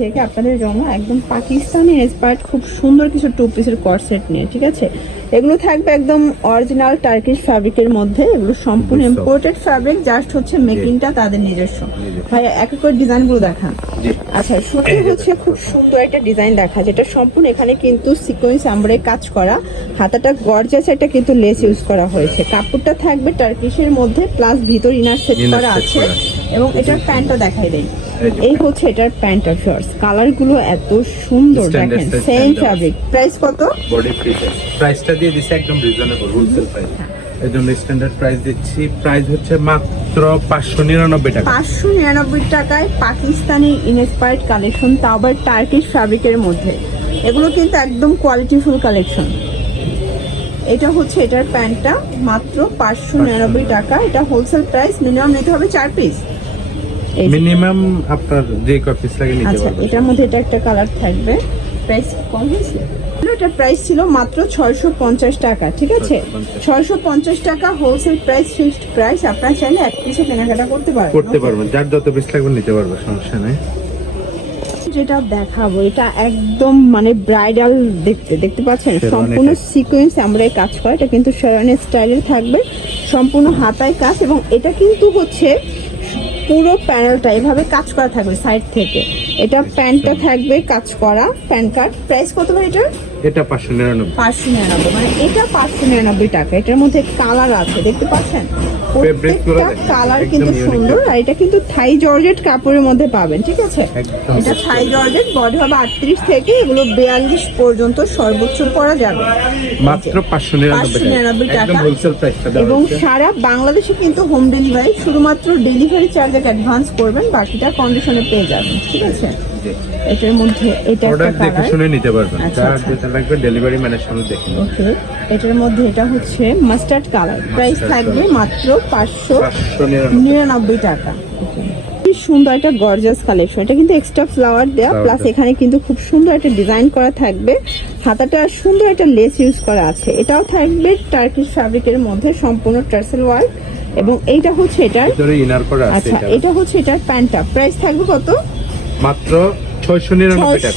থেকে আপনাদের জন্য একদম পাকিস্তানি ইন্সপায়ার্ড খুব সুন্দর কিছু টু পিসের কট সেট নিয়ে, ঠিক আছে। এগুলো থাকবে একদম অরিজিনাল টার্কিশ ফ্যাব্রিকের মধ্যে। এগুলো সম্পূর্ণ ইম্পোর্টেড ফ্যাব্রিক, জাস্ট হচ্ছে মেকিংটা তাদের নিজস্ব। ভাই এক এক করে ডিজাইনগুলো দেখান। আচ্ছা, শুরু হচ্ছে খুব সুন্দর একটা ডিজাইন দেখা, যেটা সম্পূর্ণ এখানে কিন্তু সিকোয়েন্স আমরে কাজ করা, হাতাটা গর্জাস একটা কিন্তু লেস ইউজ করা হয়েছে। কাপড়টা থাকবে টার্কিশের মধ্যে, প্লাস ভিতর ইনার সেট করা আছে। এবং এটার প্যান্টটা দেখাই দেই। এই হচ্ছে এটার প্যান্টটা শর্টস, কালার গুলো এত সুন্দর, দেখেন সেম ফ্যাব্রিক। প্রাইস কত? বডি ফ্রি প্রাইসটা দিয়ে দিছি একদম রিজনেবল হোলসেল প্রাইস, একদম স্ট্যান্ডার্ড প্রাইস দিচ্ছি। প্রাইস হচ্ছে মাত্র 599 টাকা। 599 টাকায় পাকিস্তানি ইন্সপায়ার্ড কালেকশন, তাও আবার টার্কিশ ফ্যাব্রিকের মধ্যে। এগুলো কিন্তু একদম কোয়ালিটিফুল কালেকশন। এটা হচ্ছে এটার প্যান্টটা, মাত্র 599 টাকা। এটা হোলসেল প্রাইস, মিনিমাম নিতে হবে 4 পিস। মিনিমাম আপনার যে কপিস লাগে নিতে আচ্ছা, পারবেন। এটার মধ্যে এটা একটা কালার থাকবে। প্রাইস কম হয়েছে, এটা প্রাইস ছিল মাত্র 650 টাকা, ঠিক আছে। 650 টাকা হোলসেল প্রাইস, ফিক্সড প্রাইস। আপনারা চাইলে এক পিসে কেনাকাটা করতে পারবেন, যার যত পিস লাগবে নিতে পারবে, সমস্যা নেই। যেটা দেখাবো এটা একদম মানে ব্রাইডাল, দেখতে পাচ্ছেন সম্পূর্ণ সিকোয়েন্স আমরা কাজ করা। এটা কিন্তু শেরওয়ানি স্টাইলের থাকবে, সম্পূর্ণ হাতায় কাজ। এবং এটা কিন্তু হচ্ছে পুরো প্যানেলটা এভাবে কাজ করা থাকবে সাইড থেকে। এটা প্যান্টটা থাকবে কাজ করা, প্যান্ট কাট। প্রাইস কত ভাই এটার? এটা 599, মানে এটা 599 টাকা। এটার মধ্যে কালার আছে, দেখতে পাচ্ছেন প্রত্যেকটা কালার কিন্তু সুন্দর। আর এটা কিন্তু থাই জর্জেট কাপড়ের মধ্যে পাবেন, ঠিক আছে। এটা থাই জর্জেট, বডি হবে 38 থেকে এগুলো 42 পর্যন্ত সর্বোচ্চ পরা যাবে, মাত্র 599 টাকা হোলসেল প্রাইসটা। এবং সারা বাংলাদেশে কিন্তু হোম ডেলিভারি, শুধুমাত্র ডেলিভারি চার্জে অ্যাডভান্স করবেন, বাকিটা কন্ডিশনে পেয়ে যাবেন, ঠিক আছে। এটার মধ্যে এটা একটা কালার শুনে নিতে পারবেন, যার যেটা লাগবে ডেলিভারি ম্যানের সামনে দেখুন। ওকে, এটার মধ্যে এটা হচ্ছে মাস্টার্ড কালার। প্রাইস থাকবে মাত্র 599 টাকা। খুব সুন্দর একটা গর্জিয়াস কালেকশন। এটা কিন্তু এক্সট্রা ফ্লাওয়ার দেওয়া, প্লাস এখানে কিন্তু খুব সুন্দর একটা ডিজাইন করা থাকবে। হাতাটা সুন্দর একটা লেস ইউজ করা আছে। এটাও থাকবে টার্কিশ ফ্যাব্রিকের মধ্যে, সম্পূর্ণ টার্সেল ওয়ার্ক। এবং এইটা হচ্ছে এটার ইনার করা আছে। আচ্ছা, এটা হচ্ছে এটার প্যান্টটা। প্রাইস থাকবে কত? মাত্র 699 টাকা।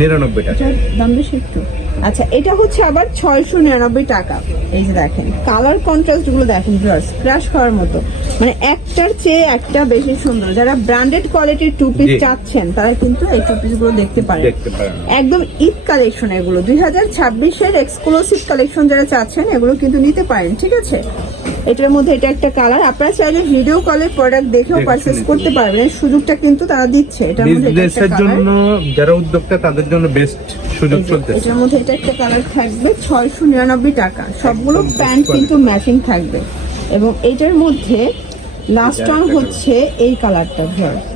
99 টাকা, দাম বেশি একটু। আচ্ছা, এটা হচ্ছে আবার 699 টাকা। এই যে দেখেন কালার কন্ট্রাস্ট গুলো দেখেন, ভিউয়ার্স ক্রাশ খাওয়ার মতো, মানে একটার চেয়ে একটা বেশি সুন্দর। যারা ব্র্যান্ডেড কোয়ালিটির টু পিস চাচ্ছেন তারা কিন্তু এই টু পিস গুলো দেখতে পারেন। একদম ঈদ কালেকশন এগুলো, 2026 এর এক্সক্লুসিভ কালেকশন যারা চাচ্ছেন এগুলো কিন্তু নিতে পারেন, ঠিক আছে। এটার মধ্যে এটা একটা কালার। আপনারা চাইলে ভিডিও কলে প্রোডাক্ট দেখেও পারচেজ করতে পারবেন, সুযোগটা কিন্তু তারা দিচ্ছে। এটার মধ্যে বিজনেসের জন্য যারা উদ্যোক্তা তাদের জন্য বেস্ট সুযোগ চলতেছে। এটার মধ্যে এটা একটা কালার থাকবে 699 টাকা। সবগুলো প্যান্ট কিন্তু ম্যাচিং থাকবে। এবং এটার মধ্যে লাস্ট ওয়ান হচ্ছে এই কালারটা,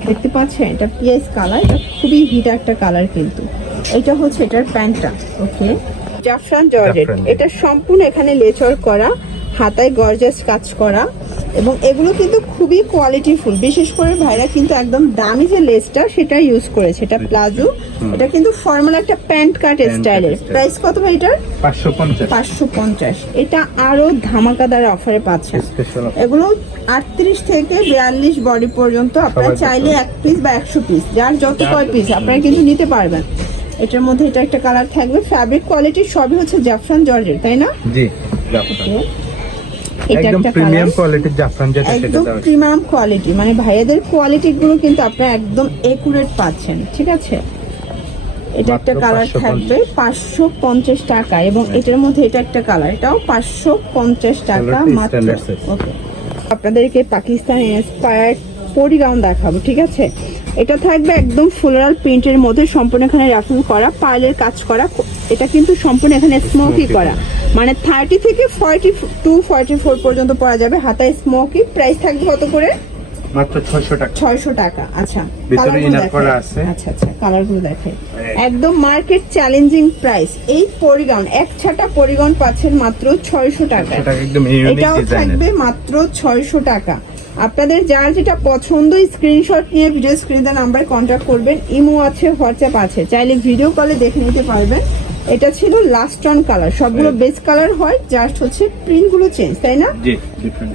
দেখতে পাচ্ছেন এটা পিএস কালার। এটা খুবই হিট একটা কালার কিন্তু। এটা হচ্ছে এটার প্যান্টটা, ওকে। জাফরান জর্জেট, এটা সম্পূর্ণ এখানে লেচার করা, হাতায় গর্জাস কাজ করা। এবং এগুলো কিন্তু খুবই কোয়ালিটিফুল, বিশেষ করে ভাইরা কিন্তু একদম দামি যে লেসটা সেটা ইউজ করেছে। এটা প্লাজো, এটা কিন্তু ফর্মাল একটা প্যান্ট কাট স্টাইলের। প্রাইস কত ভাই এটার? 550। এটা আরো ধামাকাদার অফারে পাচ্ছেন। এগুলো 38 থেকে 42 বডি পর্যন্ত। আপনারা চাইলে 1 পিস বা 100 পিস, যার যত কয় পিস আপনারা কিন্তু নিতে পারবেন। এটার মধ্যে এটা একটা কালার থাকবে। ফ্যাব্রিক কোয়ালিটি সবই হচ্ছে জাফরান জর্জেট, তাই না? জি, জাফরান। এটা একটা প্রিমিয়াম কোয়ালিটির জাফরান, যেটা একদম প্রিমিয়াম কোয়ালিটি, মানে ভাইয়াদের কোয়ালিটি গুলো কিন্তু আপনারা একদম একুরেট পাচ্ছেন, ঠিক আছে। এটা একটা কালার থাকবে 550 টাকা। এবং এটার মধ্যে এটা একটা কালার, এটাও 550 টাকা মাত্র। ওকে, আপনাদেরকে পাকিস্তানি ইন্সপায়ার্ড পরি গাউন দেখাবো, ঠিক আছে। এটা থাকবে একদম ফ্লোরাল প্রিন্টের মধ্যে, সম্পূর্ণ এখানে রাফল করা, পার্লের কাজ করা। এটা কিন্তু সম্পূর্ণ এখানে স্মোকি করা, মানে 30 থেকে 42 44 পর্যন্ত পরা যাবে, হাতায় স্মোকি। প্রাইস থাকবে কত করে? মাত্র 600 টাকা। 600 টাকা। আচ্ছা, ভিতরে ইনার করা আছে। আচ্ছা, কালারগুলো দেখেন, একদম মার্কেট চ্যালেঞ্জিং প্রাইস। এই পরিগাউন, এক ছাটা পরিগাউন পাচ্ছেন মাত্র 600 টাকা। এটাও থাকবে মাত্র 600 টাকা। আপনাদের যার যেটা পছন্দ স্ক্রিনশট নিয়ে ভিডিও স্ক্রিনে নাম্বারে কন্ট্যাক্ট করবেন। ইমো আছে, হোয়াটসঅ্যাপ আছে, চাইলে ভিডিও কলে দেখে নিতে পারবেন। এটা ছিল লাস্ট অন কালার, সবগুলো বেস কালার হয়, জাস্ট হচ্ছে প্রিন্ট গুলো চেঞ্জ, তাই না? জি, ডিফারেন্ট।